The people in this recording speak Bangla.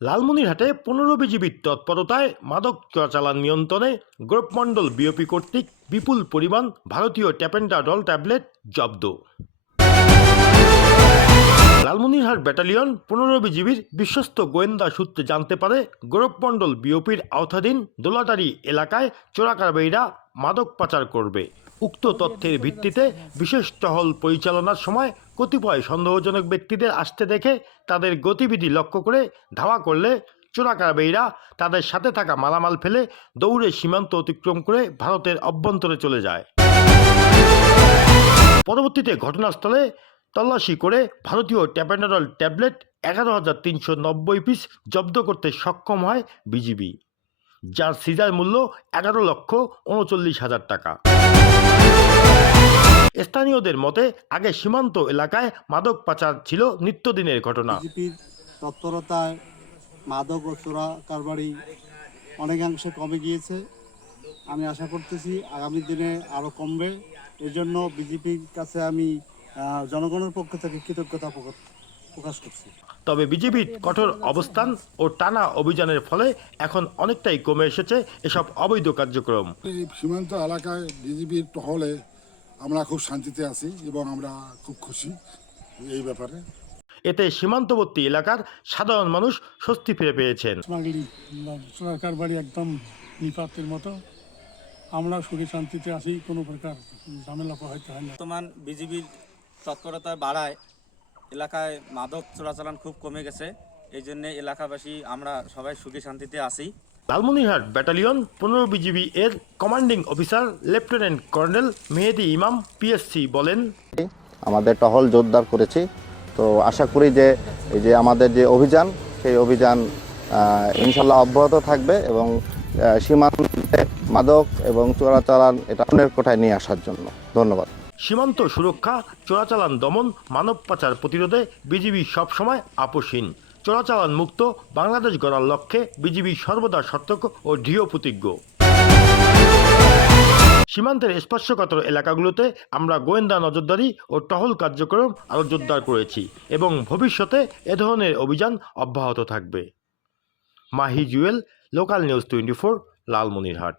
লালমনিরহাটে ১৫ বিজিবির তৎপরতায় মাদক চোরাচালান নিয়ন্ত্রণে গোরখমণ্ডল বিওপি কর্তৃক বিপুল পরিমাণ ভারতীয় ট্যাপেন্টাডল ট্যাবলেট জব্দ। লালমনিরহাট ব্যাটালিয়ন ১৫ বিজিবির বিশ্বস্ত গোয়েন্দা সূত্রে জানতে পারে গোরখমণ্ডল বিওপির আওতাধীন দোলাটারি এলাকায় চোরাকারবারিরা মাদক পাচার করবে। উক্ত তথ্যের ভিত্তিতে বিশেষ টহল পরিচালনার সময় কতিপয় সন্দেহজনক ব্যক্তিদের আসতে দেখে তাদের গতিবিধি লক্ষ্য করে ধাওয়া করলে চোরাকারবারিরা তাদের সাথে থাকা মালামাল ফেলে দৌড়ে সীমান্ত অতিক্রম করে ভারতের অভ্যন্তরে চলে যায়। পরবর্তীতে ঘটনাস্থলে তল্লাশি করে ভারতীয় ট্যাপেন্টাডল ট্যাবলেট ১১,৩৯০ পিস জব্দ করতে সক্ষম হয় বিজিবি, যার সিজার মূল্য ১১,৩৯,০০০ টাকা। স্থানীয়দের মতে আগে সীমান্ত এলাকায় মাদক পাচার ছিল নিত্যদিনের ঘটনা। বিজেপির তৎপরতায় মাদক ও চোরা কারবারি অনেকাংশে কমে গিয়েছে। আমি আশা করতেছি আগামী দিনে আরও কমবে। এর জন্য বিজেপির কাছে আমি জনগণের পক্ষ থেকে কৃতজ্ঞতা প্রকাশ করছি। তবে বিজেপির কঠোর অবস্থান ও টানা অভিযানের ফলে এখন অনেকটাই কমে এসেছে এসব অবৈধ কার্যক্রম। এই সীমান্ত এলাকায় বিজেপির টহলে আমরা খুব শান্তিতে আছি এবং আমরা খুব খুশি এই ব্যাপারে। এতে সীমান্তবর্তী এলাকার সাধারণ মানুষ স্বস্তি ফিরে পেয়েছেন। সরকার বাড়ি একদম নিপাতের মতো, আমরা সুখী শান্তিতে আছি, কোনো প্রকার ঝামেলা পোহাইতে হয় না। বর্তমান বিজিবির তৎপরতা বাড়ায় এলাকায় মাদক চোরাচালান খুব কমে গেছে। এই জন্য এলাকাবাসী আমরা সবাই সুখী শান্তিতে আছি। লালমনিরহাট ব্যাটালিয়ন ১৫ বিজিবি এর কমান্ডিং অফিসার লেফটেন্যান্ট কর্নেল মেহেদি ইমাম পিএসসি বলেন, আমাদের টহল জোরদার করেছি। তো আশা করি যে এই যে আমাদের যে অভিযান, সেই অভিযান ইনশাল্লাহ অব্যাহত থাকবে এবং সীমান্তে মাদক এবং চোরাচালান এটা অন্যের কোঠায় নিয়ে আসার জন্য। ধন্যবাদ। সীমান্ত সুরক্ষা, চোরাচালান দমন, মানব পাচার প্রতিরোধে বিজিবি সবসময় আপোষহীন। চোরাচালান মুক্ত বাংলাদেশ গড়ার লক্ষ্যে বিজিবি সর্বদা সতর্ক ও দৃঢ় প্রতিজ্ঞ। সীমান্তের স্পর্শকাতর এলাকাগুলোতে আমরা গোয়েন্দা নজরদারি ও টহল কার্যক্রম আরও জোরদার করেছি এবং ভবিষ্যতে এ ধরনের অভিযান অব্যাহত থাকবে। Mahi Jewel, local news 24, Lalmonirhat.